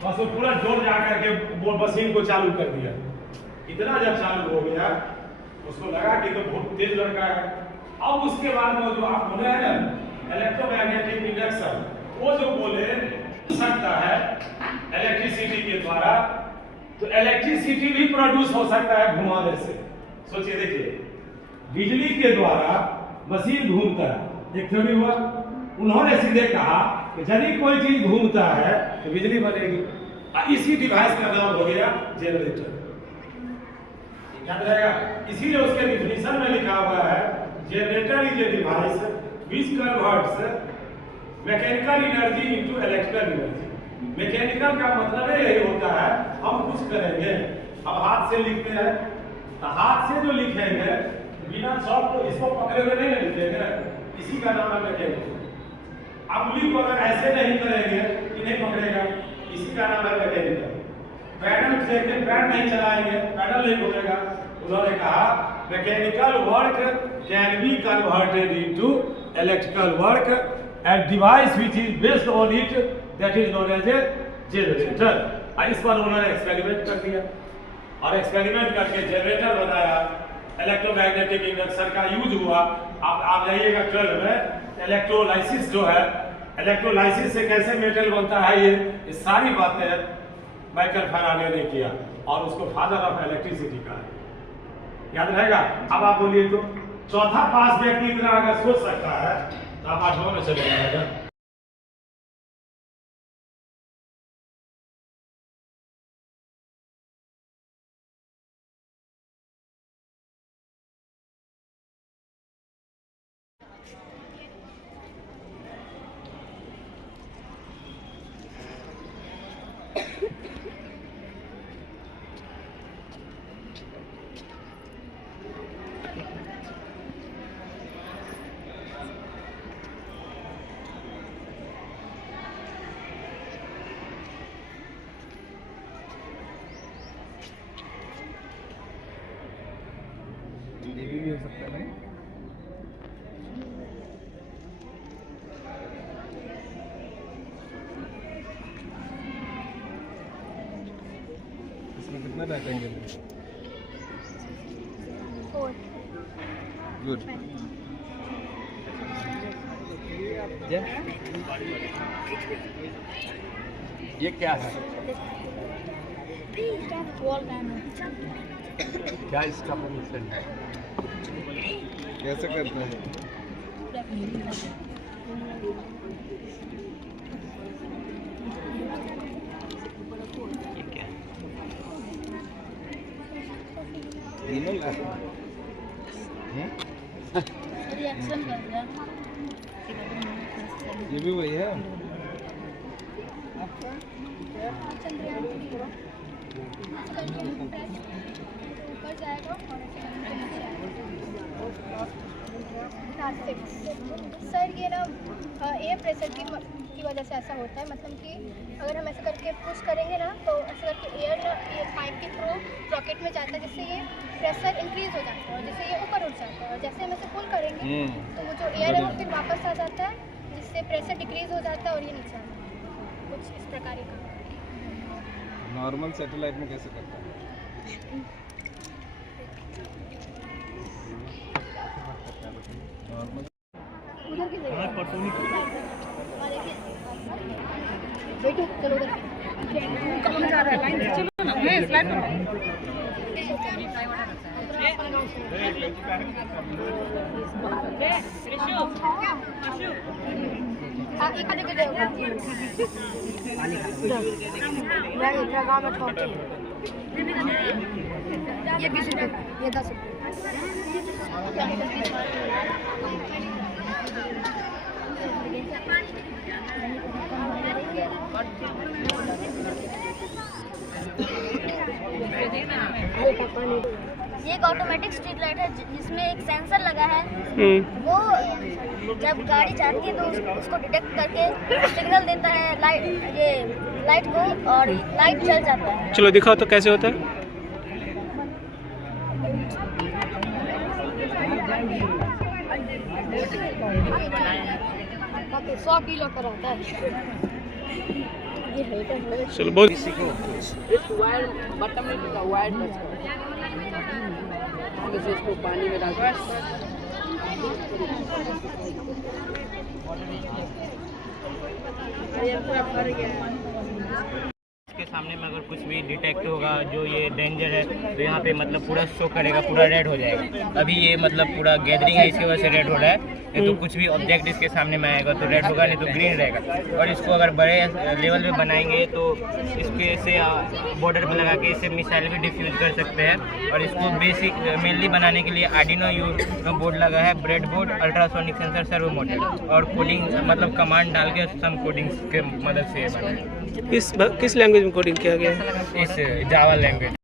बस वो पूरा जोर जा करके वो मशीन को चालू कर दिया। इतना जब चालू हो गया उसको लगा कि तो बहुत तेज लड़का है। अब उसके बाद में जो आप बोले हैं ना इलेक्ट्रोमैग्नेटिक इंडक्शन, वो जो बोले सकता है इलेक्ट्रिसिटी के द्वारा, तो इलेक्ट्रिसिटी भी प्रोड्यूस हो सकता है घुमाने से। सोचिए, देखिए, बिजली के द्वारा मशीन घूमता है, एक थ्योरी हुआ। उन्होंने सीधे कहा कि यदि कोई चीज घूमता है तो बिजली बनेगी। इसी डिवाइस का नाम हो गया जनरेटर। याद रहेगा, इसीलिए उसके डिफिनीशन में लिखा हुआ है generator is a device which converts mechanical energy into electrical energy. Mechanical का मतलब यही होता है, हम कुछ करेंगे, अब हाथ से लिखते हैं तो हाथ से जो लिखेंगे बिना चौक को इसको पकड़े हुए नहीं लिखेंगे, इसी का नाम है मैकेनिकल। उंगली को अगर ऐसे नहीं करेंगे कि नहीं पकड़ेगा, इसी का नाम है मैकेनिकल। पैडल से पैर नहीं चलाएंगे, पैडल नहीं घूमेगा। उन्होंने कहा mechanical work can be converted into electrical work and device which is based on it that is known as a generator. इस पर उन्होंने एक्सपेरिमेंट कर दिया और एक्सपेरिमेंट करके जनरेटर बनाया। इलेक्ट्रोमैग्नेटिक इंडक्शन का यूज हुआ। आप जाइएगा 12 में, इलेक्ट्रोलाइसिस जो है, इलेक्ट्रोलाइसिस से कैसे मेटल बनता है, ये सारी बातें माइकल फैराडे ने किया और उसको फादर ऑफ इलेक्ट्रिसिटी कहा। याद रहेगा। अब आप बोलिए तो चौथा पास व्यक्ति इतना अगर सोच सकता है तो आप 8वां में चले जाएगा। भी हो सकता है। इसमें कितना डाटा है? गुड। ये क्या है? क्या इसका फंक्शन है? कैसे करते हैं? रिएक्शन कर रहा है। ये भी वही है। ऊपर जाएगा सर, ये ना एयर प्रेशर की वजह से ऐसा होता है। मतलब कि अगर हम ऐसे करके पुश करेंगे ना तो ऐसे करके एयर ना ये पाइप के थ्रू रॉकेट में जाता है, जिससे ये प्रेशर इंक्रीज हो जाता है और जिससे ये ऊपर उठ जाता है। और जैसे हम ऐसे पुल करेंगे तो वो जो एयर है वो फिर वापस आ जाता है, जिससे प्रेशर डिक्रीज हो जाता है और ये नीचे आता है। कुछ इस प्रकार का नॉर्मल सैटेलाइट में कैसे करता है? नॉर्मल बेटी चलो उधर कम जा रहा है, लाइन से चलो ना, मैं स्लाइड करो। हाँ, एक आने के लिए मैं इतना गाँव में छोड़ती हूँ। ये 20 रुपये का, ये 10 रुपये। ये एक ऑटोमेटिक स्ट्रीट लाइट है जिसमें एक सेंसर लगा है। वो जब गाड़ी जाती है तो उसको डिटेक्ट करके सिग्नल देता है लाइट को, और लाइट जल जाता है। चलो दिखाओ तो कैसे होता है। 100 किलो का रहता है। ये हल्का है। चलो बहुत सीखो। इस वायर बटन में का वायर टच करो, फिर इसको पानी में डाल इसके सामने में अगर कुछ भी डिटेक्ट होगा जो ये डेंजर है तो यहाँ पे मतलब पूरा शो करेगा, पूरा रेड हो जाएगा। अभी ये मतलब पूरा गैदरिंग है, इसकी वजह से रेड हो रहा है। नहीं तो कुछ भी ऑब्जेक्ट इसके सामने में आएगा तो रेड होगा, नहीं तो ग्रीन रहेगा। और इसको अगर बड़े लेवल पे बनाएंगे तो इसके से बॉर्डर पे लगा के इससे मिसाइल भी डिफ्यूज कर सकते हैं। और इसको बेसिक मेनली बनाने के लिए आर्डिनो बोर्ड लगा है, bread board, ultrasonic sensor, servo motor और कोडिंग मतलब कमांड डाल के सम कोडिंग के मदद से बना है। किस लैंग्वेज में कोडिंग किया गया है? इस जावा लैंग्वेज